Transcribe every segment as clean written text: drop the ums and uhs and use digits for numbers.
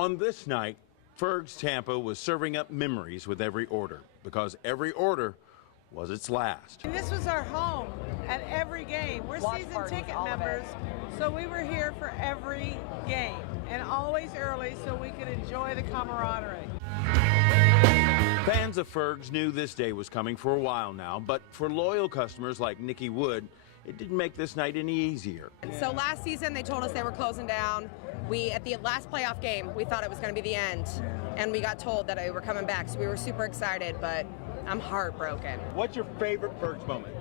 On this night, Ferg's Tampa was serving up memories with every order, because every order was its last. And this was our home at every game. We're season ticket members, so we were here for every game, and always early so we could enjoy the camaraderie. Fans of Ferg's knew this day was coming for a while now, but for loyal customers like Nikki Wood, it didn't make this night any easier. So last season they told us they were closing down. At the last playoff game, we thought it was going to be the end, and we got told that they were coming back, so we were super excited, but I'm heartbroken. What's your favorite Ferg's moment?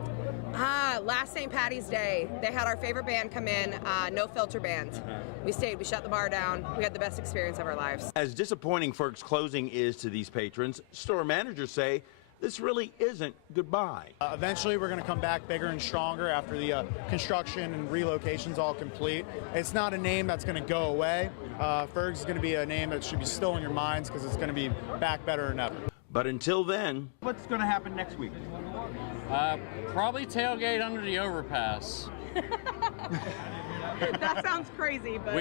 Last St. Patty's Day, they had our favorite band come in, No Filter Band. We stayed, we shut the bar down, we had the best experience of our lives. As disappointing Ferg's closing is to these patrons, store managers say this really isn't goodbye. Eventually we're going to come back bigger and stronger after the construction and relocation's all complete. It's not a name that's going to go away. Ferg's is going to be a name that should be still in your minds because it's going to be back better than ever. But until then, what's going to happen next week? Probably tailgate under the overpass. That sounds crazy, but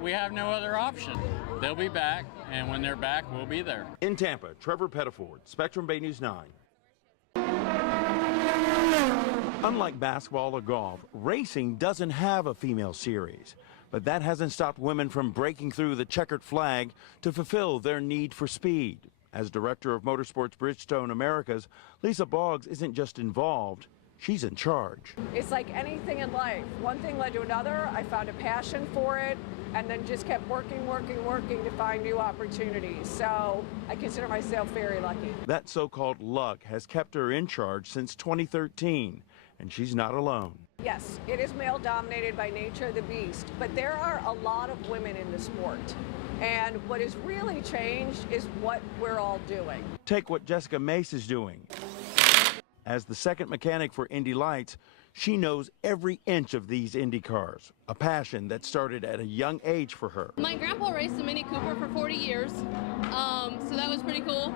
we have no other option. They'll be back, and when they're back, we'll be there. In Tampa, Trevor Pettiford, Spectrum Bay News 9. Unlike basketball or golf, racing doesn't have a female series. But that hasn't stopped women from breaking through the checkered flag to fulfill their need for speed. As director of Motorsports Bridgestone Americas, Lisa Boggs isn't just involved, she's in charge. It's like anything in life. One thing led to another. I found a passion for it and then just kept working to find new opportunities. So I consider myself very lucky. That so-called luck has kept her in charge since 2013, and she's not alone. Yes, it is male dominated by nature of the beast, but there are a lot of women in the sport. And what has really changed is what we're all doing. Take what Jessica Mace is doing. As the second mechanic for Indy Lights, she knows every inch of these Indy cars, a passion that started at a young age for her. My grandpa raced a Mini Cooper for 40 years, so that was pretty cool.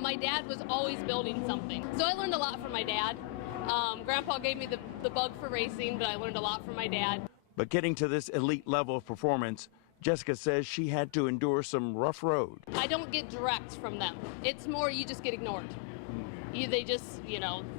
My dad was always building something, so I learned a lot from my dad. Grandpa gave me the bug for racing, but I learned a lot from my dad. But getting to this elite level of performance, Jessica says she had to endure some rough road. I don't get direct from them. It's more you just get ignored. They just,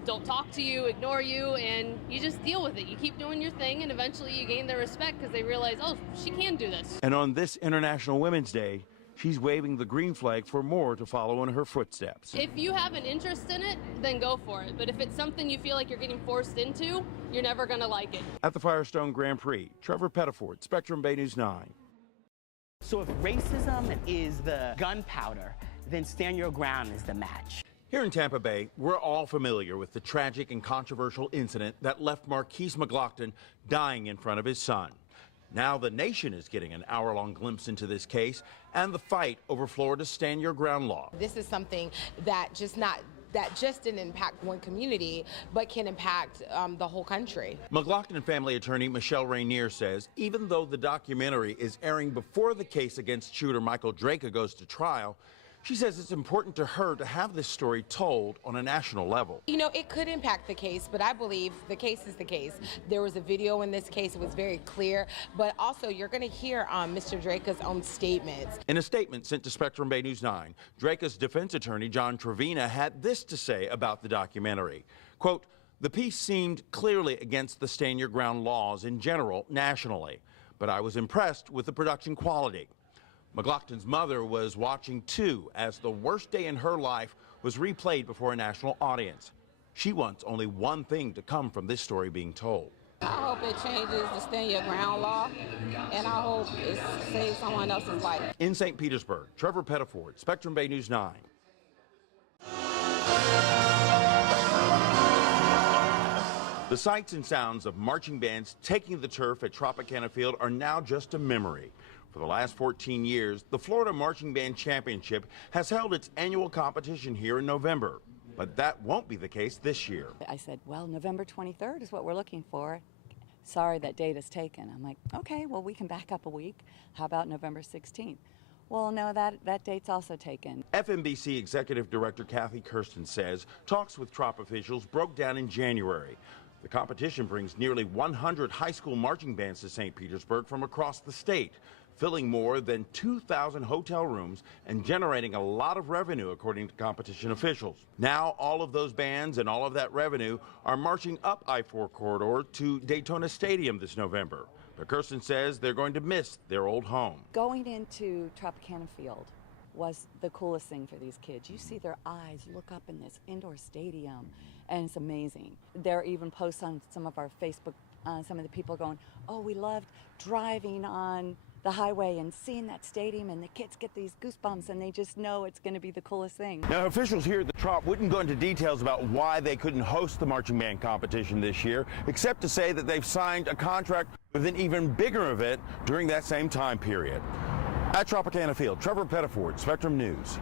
don't talk to you, ignore you, and you just deal with it. You keep doing your thing, and eventually you gain their respect because they realize, oh, she can do this. And on this International Women's Day, she's waving the green flag for more to follow in her footsteps. If you have an interest in it, then go for it. But if it's something you feel like you're getting forced into, you're never going to like it. At the Firestone Grand Prix, Trevor Pettiford, Spectrum Bay News 9. So if racism is the gunpowder, then stand your ground is the match. Here in Tampa Bay, we're all familiar with the tragic and controversial incident that left Marquise McLaughlin dying in front of his son. Now the nation is getting an hour-long glimpse into this case and the fight over Florida's Stand Your Ground law. This is something that just didn't impact one community, but can impact the whole country. McLaughlin family attorney Michelle Rainier says even though the documentary is airing before the case against shooter Michael Drake goes to trial, she says it's important to her to have this story told on a national level. It could impact the case, but I believe the case is the case. There was a video in this case, it was very clear, but also you're going to hear Mr. Drake's own statements. In a statement sent to Spectrum Bay News 9, Drake's defense attorney John Trevina had this to say about the documentary. Quote, "The piece seemed clearly against the Stand Your Ground laws in general nationally, but I was impressed with the production quality." McLaughlin's mother was watching too as the worst day in her life was replayed before a national audience. She wants only one thing to come from this story being told. I hope it changes the Stand Your Ground law, and I hope it saves someone else's life. In St. Petersburg, Trevor Pettiford, Spectrum Bay News 9. The sights and sounds of marching bands taking the turf at Tropicana Field are now just a memory. For the last 14 years, the Florida Marching Band Championship has held its annual competition here in November. But that won't be the case this year. I said, well, November 23rd is what we're looking for. Sorry, that date is taken. I'm like, okay, well, we can back up a week. How about November 16th? Well, no, that date's also taken. FMBC Executive Director Kathy Kirsten says talks with Trop officials broke down in January. The competition brings nearly 100 high school marching bands to St. Petersburg from across the state. filling more than 2,000 hotel rooms and generating a lot of revenue, according to competition officials. Now, all of those bands and all of that revenue are marching up I-4 corridor to Daytona Stadium this November. But Kirsten says they're going to miss their old home. Going into Tropicana Field was the coolest thing for these kids. You see their eyes look up in this indoor stadium, and it's amazing. There are even posts on some of our Facebook, some of the people going, oh, we loved driving on the highway and seeing that stadium, and the kids get these goosebumps and they just know it's going to be the coolest thing. Now, officials here at the Trop wouldn't go into details about why they couldn't host the marching band competition this year, except to say that they've signed a contract with an even bigger event during that same time period. At Tropicana Field, Trevor Pettiford, Spectrum News.